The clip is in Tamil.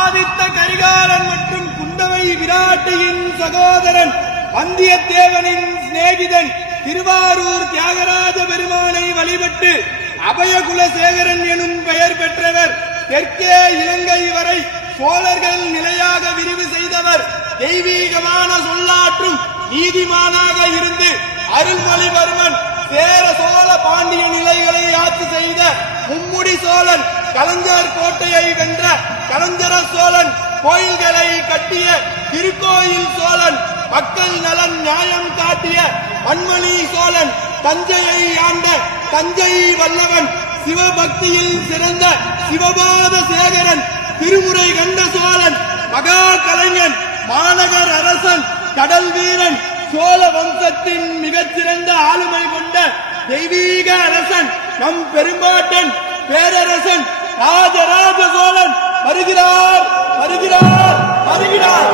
ஆதித்த கரிகாலன் மற்றும் குந்தவை விராட்டியின் சகோதரன் வந்தியத்தேவனின் சிநேகிதன் திருவாரூர் தியாகராஜ பெருமானை வழிபட்டு அபயகுலசேகரன் எனும் பெயர் பெற்றவர். தெற்கே இலங்கை வரை சோழர்கள் நிலையாக விரிவு செய்தவர். தெய்வீகமான சொல்லாற்றும் நீதிமானாக இருந்து அருள்மொழிவர்மன் சேர சோழ பாண்டிய நிலைகளை ஆட்சி செய்த மும்முடி சோழன், கலைஞர் கோட்டையை வென்ற கலைஞர சோழன், கோயில்களை கட்டிய திருக்கோயில் சோழன், மக்கள் நலன் நியாயம் காட்டிய பன்மணி சோழன், தஞ்சையை ஆண்ட தஞ்சை வல்லவன், சிவபக்தியில் சிறந்த சிவபாத சேகரன், திருமுறை கண்ட சோழன், மகா கலைஞன், மாநகர் அரசன், கடல் வீரன், சோழ வம்சத்தின் மிகச்சிறந்த ஆளுமை கொண்ட தெய்வீக அரசன், நம் பெரும்பாட்டன் பேரரசன் ராஜராஜ சோழன் வருகிறார் வருகிறார் வருகிறார்.